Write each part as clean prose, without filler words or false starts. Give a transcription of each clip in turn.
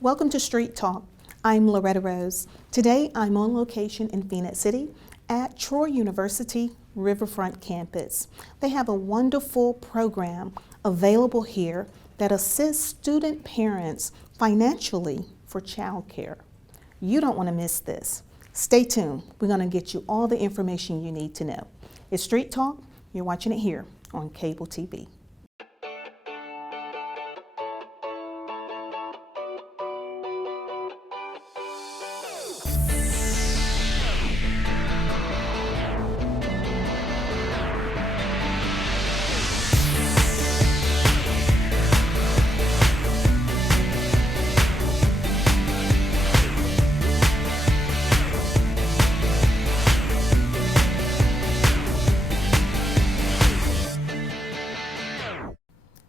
Welcome to Street Talk. I'm Loretta Rose. Today I'm on location in Phoenix City at Troy University Riverfront campus. They have a wonderful program available here that assists student parents financially for childcare. You don't want to miss this. Stay tuned. We're going to get you all the information you need to know. It's Street Talk. You're watching it here on cable TV.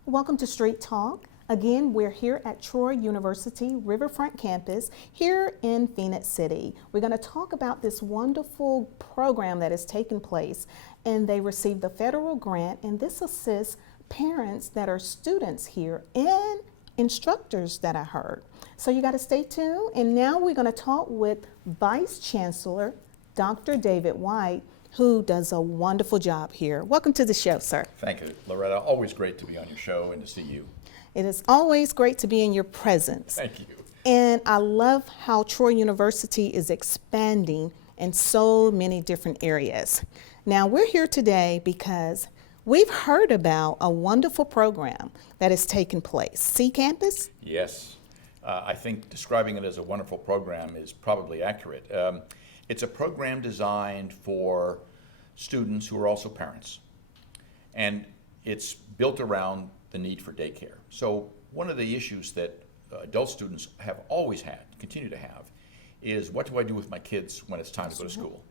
Welcome to Street Talk. Again, we're here at Troy University Riverfront campus here in Phoenix City. We're going to talk about this wonderful program that is taking place, and they received the federal grant, and this assists parents that are students here and instructors that I heard. So you got to stay tuned, and now we're going to talk with Vice Chancellor Dr. David White, who does a wonderful job here. Welcome to the show, sir. Thank you, Loretta. Always great to be on your show and to see you. It is always great to be in your presence. Thank you. And I love how Troy University is expanding in so many different areas. Now, we're here today because we've heard about a wonderful program that is taking place. CCAMPIS? Yes. I think describing it as a wonderful program is probably accurate. It's a program designed for students who are also parents, and it's built around the need for daycare. So one of the issues that adult students have always had, continue to have, is what do I do with my kids when it's time to go to school?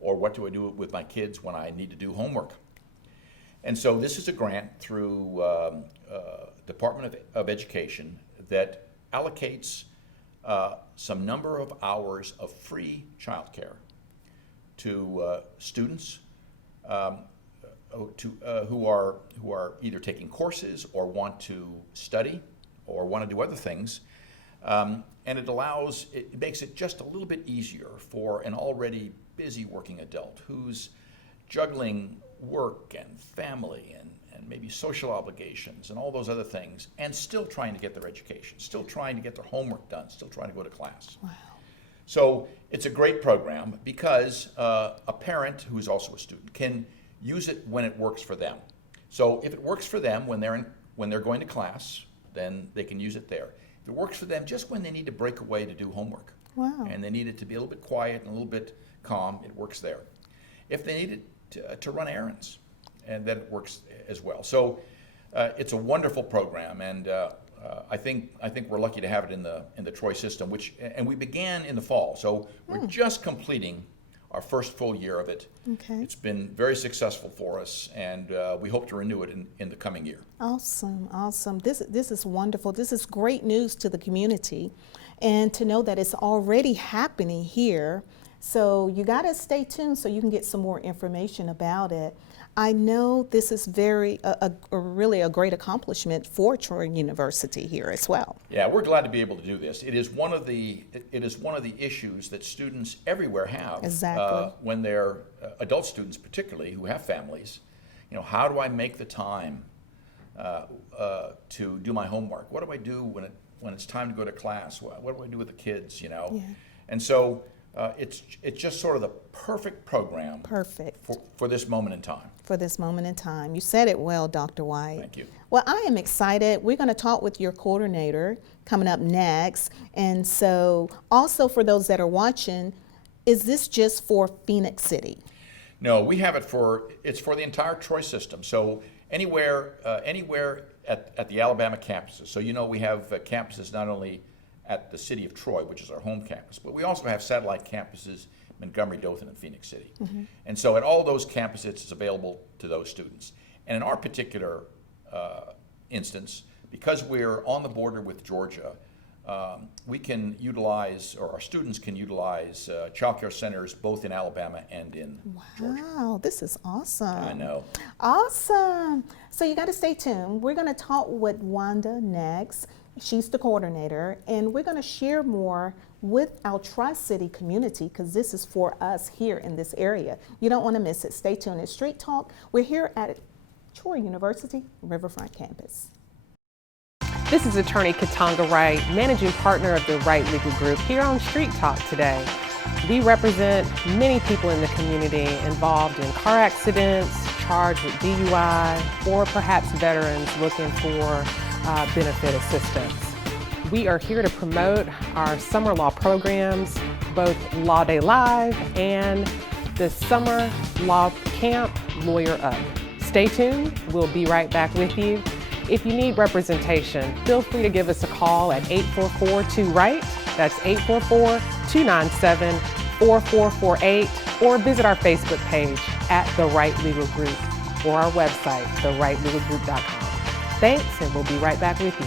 Or what do I do with my kids when I need to do homework? And so this is a grant through Department of Education that allocates some number of hours of free childcare to students who are either taking courses or want to study or want to do other things, and it makes it just a little bit easier for an already busy working adult who's juggling work and family and maybe social obligations and all those other things, and still trying to get their education, still trying to get their homework done, still trying to go to class. Wow. So it's a great program because a parent who's also a student can use it when it works for them. So if it works for them when they're going to class, then they can use it there. If it works for them just when they need to break away to do homework, wow, and they need it to be a little bit quiet and a little bit calm, it works there. If they need it to run errands, and then it works as well. So it's a wonderful program, and I think we're lucky to have it in the Troy system, and we began in the fall. So we're just completing our first full year of it. Okay. It's been very successful for us, and we hope to renew it in the coming year. Awesome, awesome. This is wonderful. This is great news to the community, and to know that it's already happening here. So you got to stay tuned so you can get some more information about it. I know this is really a great accomplishment for Troy University here as well. Yeah, we're glad to be able to do this. It is one of the issues that students everywhere have. Exactly. When they're adult students, particularly who have families. You know, how do I make the time to do my homework? What do I do when it's time to go to class? What do I do with the kids? You know, Yeah. And so. It's just sort of the perfect program. Perfect. For this moment in time. For this moment in time. You said it well, Dr. White. Thank you. Well, I am excited. We're going to talk with your coordinator coming up next. And so also for those that are watching, is this just for Phoenix City? No, we have it's for the entire Troy system. So anywhere at the Alabama campuses. So you know we have campuses not only at the city of Troy, which is our home campus, but we also have satellite campuses, Montgomery, Dothan, and Phoenix City. Mm-hmm. And so at all those campuses, it's available to those students. And in our particular instance, because we're on the border with Georgia, we can utilize, or our students can utilize, child care centers both in Alabama and in Georgia. Wow, this is awesome. I know. Awesome. So you got to stay tuned. We're going to talk with Wanda next. She's the coordinator, and we're going to share more with our Tri-City community because this is for us here in this area. You don't want to miss it. Stay tuned. It's Street Talk. We're here at Troy University Riverfront Campus. This is attorney Katanga Wright, managing partner of the Wright Legal Group, here on Street Talk today. We represent many people in the community involved in car accidents, charged with DUI, or perhaps veterans looking for benefit assistance. We are here to promote our summer law programs, both Law Day Live and the Summer Law Camp Lawyer Up. Stay tuned. We'll be right back with you. If you need representation, feel free to give us a call at 844-2-WRIGHT. That's 844-297-4448, or visit our Facebook page at The Wright Legal Group or our website, thewrightlegalgroup.com. Thanks, and we'll be right back with you.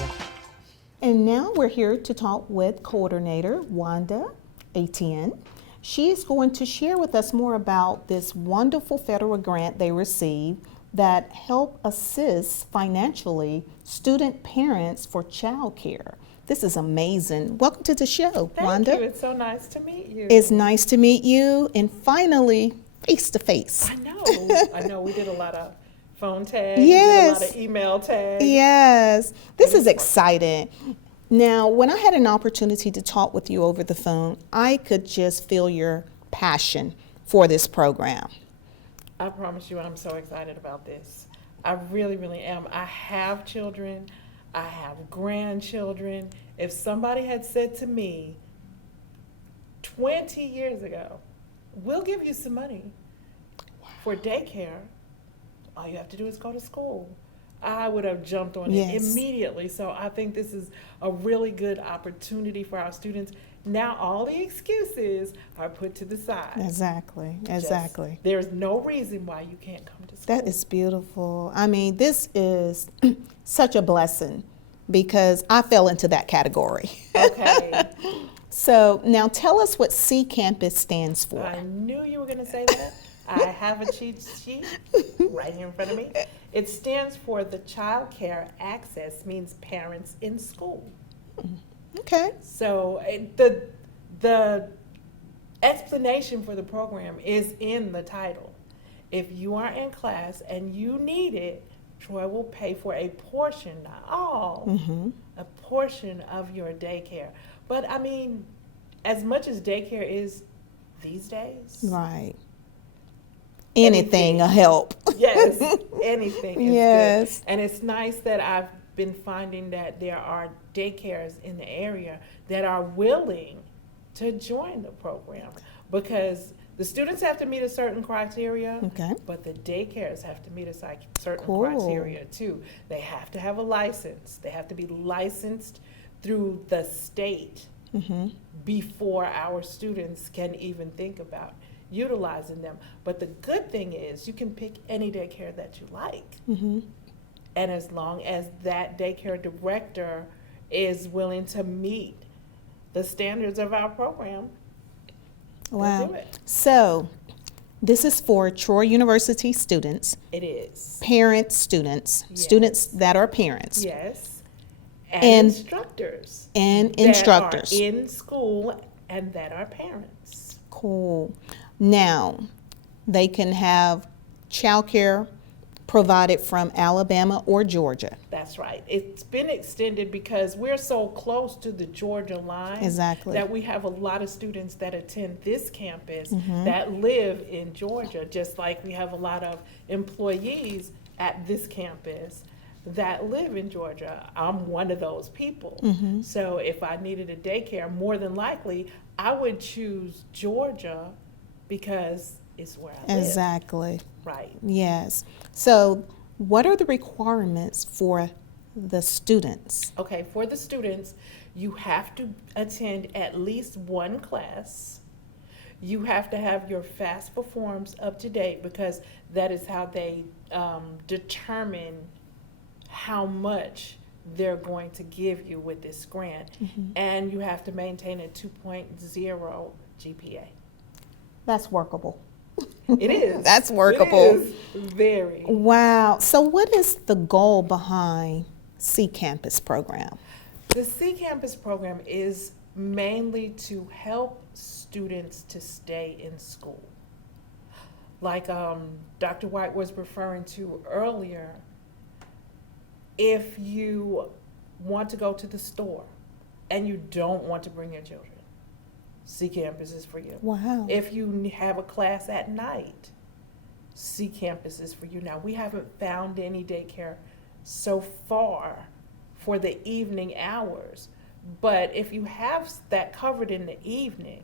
And now we're here to talk with coordinator Wanda Etienne. She is going to share with us more about this wonderful federal grant they received that help assist financially student parents for child care. This is amazing. Welcome to the show, Wanda. Thank you. It's so nice to meet you. It's nice to meet you, and finally, face to face. I know. We did a lot of phone tags. Yes. We did a lot of email tags. Yes. This is exciting. Now, when I had an opportunity to talk with you over the phone, I could just feel your passion for this program. I promise you, I'm so excited about this. I really, really am. I have children. I have grandchildren. If somebody had said to me 20 years ago, we'll give you some money for daycare, all you have to do is go to school, I would have jumped on it immediately. So I think this is a really good opportunity for our students. Now all the excuses are put to the side. Exactly. There's no reason why you can't come to school. That is beautiful. I mean, this is such a blessing because I fell into that category. Okay. So now tell us what CCAMPIS stands for. I knew you were going to say that. I have a cheat sheet right here in front of me. It stands for the Child Care Access, means parents in school. Okay. So the explanation for the program is in the title. If you are in class and you need it, Troy will pay for a portion, not all, a portion of your daycare. But I mean, as much as daycare is these days, right. Anything will help. Yes, anything is Yes. good. And it's nice that I've been finding that there are daycares in the area that are willing to join the program, because the students have to meet a certain criteria, but the daycares have to meet a certain criteria too. They have to have a license. They have to be licensed through the state before our students can even think about utilizing them. But the good thing is you can pick any daycare that you like. And as long as that daycare director is willing to meet the standards of our program, wow. do it. So this is for Troy University students. It is. Parents, students, students that are parents. Yes. And instructors. And that instructors. Are in school and that are parents. Cool. Now, they can have childcare provided from Alabama or Georgia. That's right. It's been extended because we're so close to the Georgia line. Exactly. That we have a lot of students that attend this campus that live in Georgia, just like we have a lot of employees at this campus that live in Georgia. I'm one of those people. So if I needed a daycare, more than likely, I would choose Georgia because it's where I live. Exactly. Right. Yes. So what are the requirements for the students? Okay, for the students, you have to attend at least one class. You have to have your FAFSA forms up to date, because that is how they determine how much they're going to give you with this grant. And you have to maintain a 2.0 GPA. That's workable. It is. That's workable. It is very. Wow. So what is the goal behind CCAMPIS program? The CCAMPIS program is mainly to help students to stay in school. Like Dr. White was referring to earlier, if you want to go to the store and you don't want to bring your children, CCAMPIS is for you. Wow. If you have a class at night, CCAMPIS is for you. Now, we haven't found any daycare so far for the evening hours, but if you have that covered in the evening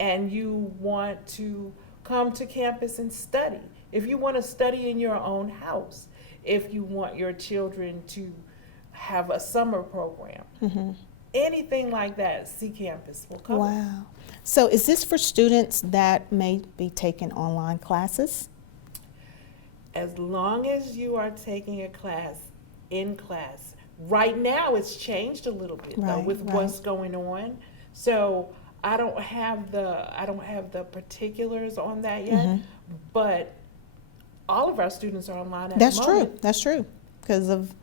and you want to come to campus and study, if you want to study in your own house, if you want your children to have a summer program, anything like that, CCAMPIS will cover. Wow. So is this for students that may be taking online classes? As long as you are taking a class in class. Right now it's changed a little bit though Right, with right. what's going on. So I don't have the particulars on that yet, but all of our students are online at That's the true. moment. That's true. Because of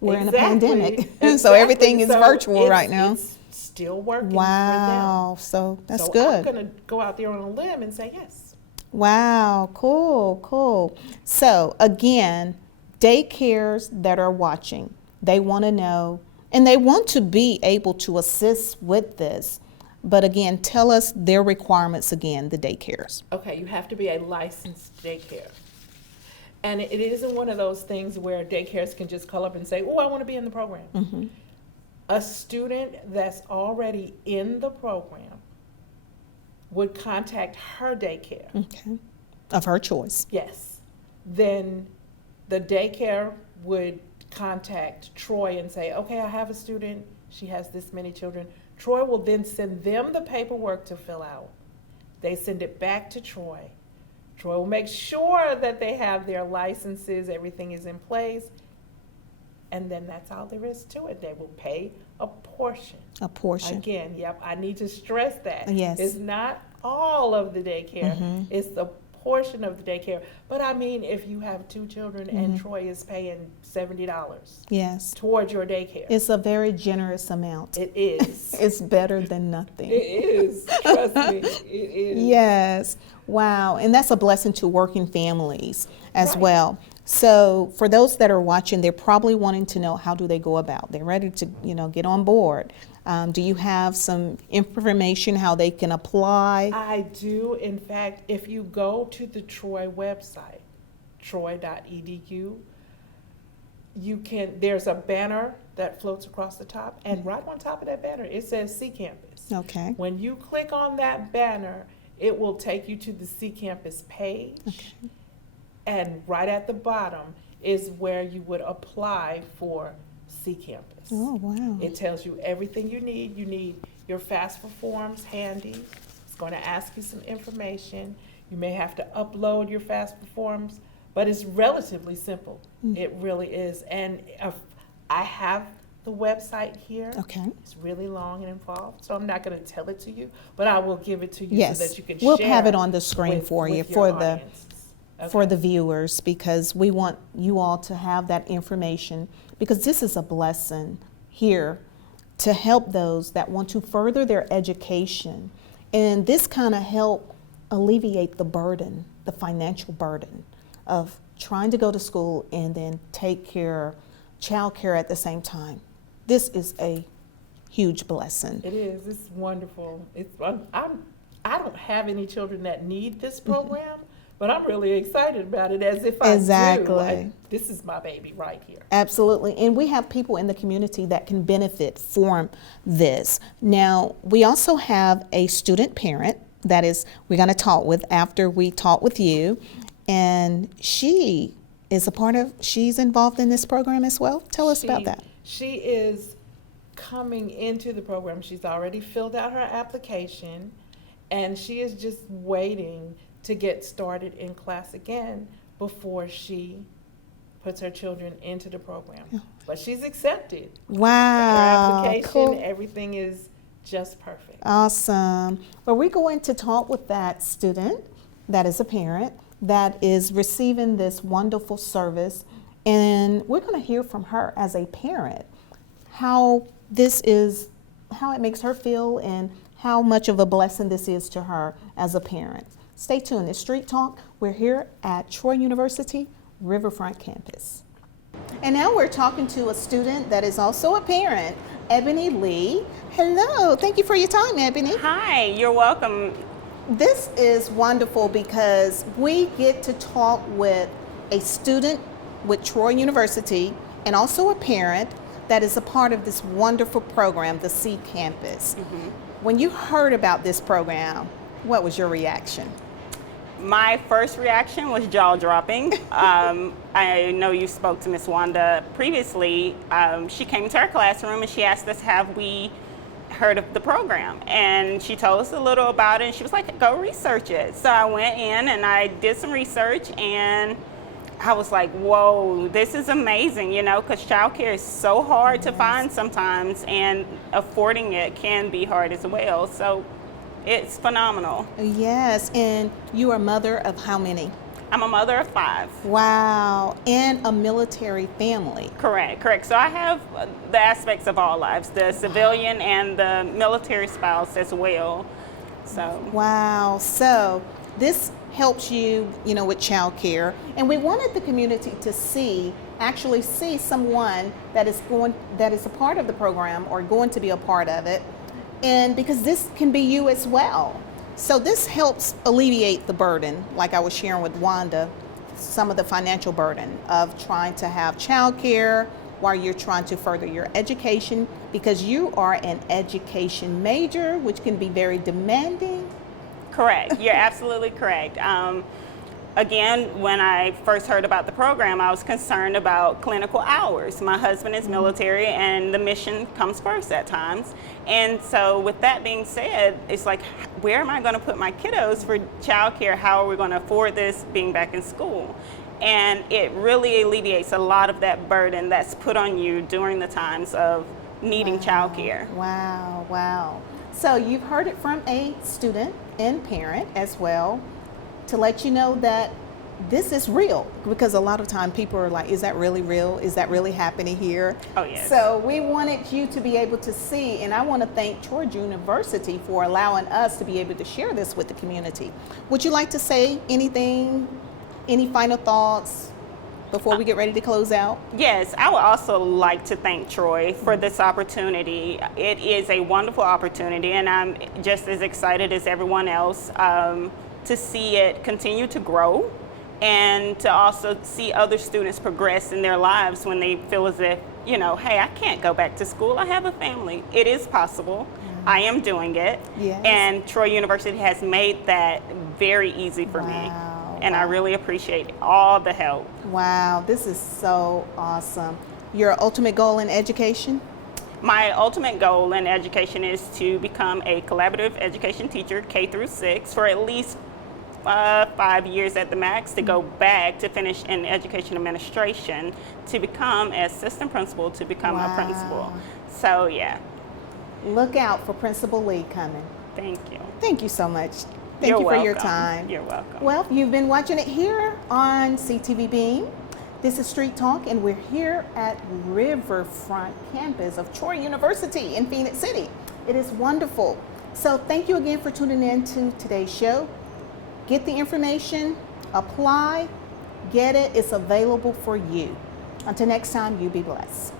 we're in a Exactly, pandemic, so exactly. everything is So virtual right now. It's still working Wow. So for them. that's So good. I'm gonna go out there on a limb and say yes. Wow, cool, cool. So again, daycares that are watching, they want to know and they want to be able to assist with this. But again, tell us their requirements again, the daycares. Okay, you have to be a licensed daycare. And it isn't one of those things where daycares can just call up and say, oh, I want to be in the program. A student that's already in the program would contact her daycare. Okay. Of her choice. Yes. Then the daycare would contact Troy and say, okay, I have a student. She has this many children. Troy will then send them the paperwork to fill out. They send it back to Troy. Troy will make sure that they have their licenses, everything is in place. And then that's all there is to it. They will pay a portion. A portion. Again, yep, I need to stress that. Yes. It's not all of the daycare. It's the portion of the daycare. But I mean, if you have 2 children and Troy is paying $70 Yes. towards your daycare. It's a very generous amount. It is. It's better than nothing. It is. Trust me. It is. Yes. Wow. And that's a blessing to working families as Right. well. So for those that are watching, they're probably wanting to know how do they go about. They're ready to, get on board. Do you have some information how they can apply? I do. In fact, if you go to the Troy website, troy.edu, there's a banner that floats across the top, and right on top of that banner, it says CCAMPIS. Okay. When you click on that banner, it will take you to the CCAMPIS page. And right at the bottom is where you would apply for CCAMPIS. Oh, wow. It tells you everything you need. You need your FAFSA forms handy. It's going to ask you some information. You may have to upload your FAFSA forms, but it's relatively simple. It really is. And I have the website here. Okay. It's really long and involved, so I'm not going to tell it to you, but I will give it to you Yes. so that you can We'll share have it on the screen with- for you with for your the audiences. for the viewers, because we want you all to have that information, because this is a blessing here to help those that want to further their education. And this kind of help alleviate the burden, the financial burden of trying to go to school and then take care, child care at the same time. This is a huge blessing. It is. It's wonderful. I don't have any children that need this program, but I'm really excited about it as if I do. Exactly. This is my baby right here. Absolutely. And we have people in the community that can benefit from this. Now, we also have a student parent that is we're going to talk with after we talk with you. And she is she's involved in this program as well. Tell us about that. She is coming into the program. She's already filled out her application, and she is just waiting to get started in class again before she puts her children into the program. But she's accepted. Her Wow. application, Cool. everything is just perfect. Awesome. Well, we're going to talk with that student that is a parent that is receiving this wonderful service. And we're going to hear from her as a parent how this is how it makes her feel and how much of a blessing this is to her as a parent. Stay tuned. It's Street Talk. We're here at Troy University, Riverfront campus. And now we're talking to a student that is also a parent, Ebony Lee. Hello. Thank you for your time, Ebony. Hi, you're welcome. This is wonderful because we get to talk with a student with Troy University and also a parent that is a part of this wonderful program, the CCAMPIS. When you heard about this program, what was your reaction? My first reaction was jaw-dropping. I know you spoke to Miss Wanda previously. She came to our classroom and she asked us, have we heard of the program? And she told us a little about it and she was like, go research it. So I went in and I did some research and I was like, whoa, this is amazing, you know, because childcare is so hard to find sometimes and affording it can be hard as well. So it's phenomenal. Yes, and you are a mother of how many? I'm a mother of 5. Wow, and a military family. Correct. So I have the aspects of all lives, the civilian and the military spouse as well. So. Wow, so this helps you, you know, with child care. And we wanted the community to actually see someone that is a part of the program or going to be a part of it. And because this can be you as well. So this helps alleviate the burden, like I was sharing with Wanda, some of the financial burden of trying to have childcare while you're trying to further your education, because you are an education major, which can be very demanding. Correct. You're absolutely correct. Again, when I first heard about the program, I was concerned about clinical hours. My husband is military and the mission comes first at times. And so with that being said, it's like, where am I going to put my kiddos for childcare? How are we going to afford this being back in school? And it really alleviates a lot of that burden that's put on you during the times of needing childcare. Wow. So you've heard it from a student and parent as well, to let you know that this is real, because a lot of time people are like, is that really real? Is that really happening here? Oh, yes. So we wanted you to be able to see, and I want to thank Troy University for allowing us to be able to share this with the community. Would you like to say anything, any final thoughts before we get ready to close out? Yes, I would also like to thank Troy for this opportunity. It is a wonderful opportunity, and I'm just as excited as everyone else to see it continue to grow and to also see other students progress in their lives when they feel as if, you know, hey, I can't go back to school. I have a family. It is possible. I am doing it. Yes. And Troy University has made that very easy for me. And I really appreciate all the help. Wow, this is so awesome. Your ultimate goal in education? My ultimate goal in education is to become a collaborative education teacher, K through 6, for at least 5 years at the max, to go back to finish in education administration, to become an assistant principal, to become a principal. So yeah. Look out for Principal Lee coming. Thank you. Thank you so much. Thank You're you for your welcome. time. You're welcome. Well, you've been watching it here on CTV Beam. This is Street Talk, and we're here at Riverfront campus of Troy University in Phoenix City. It is wonderful. So thank you again for tuning in to today's show. Get the information, apply, get it. It's available for you. Until next time, you be blessed.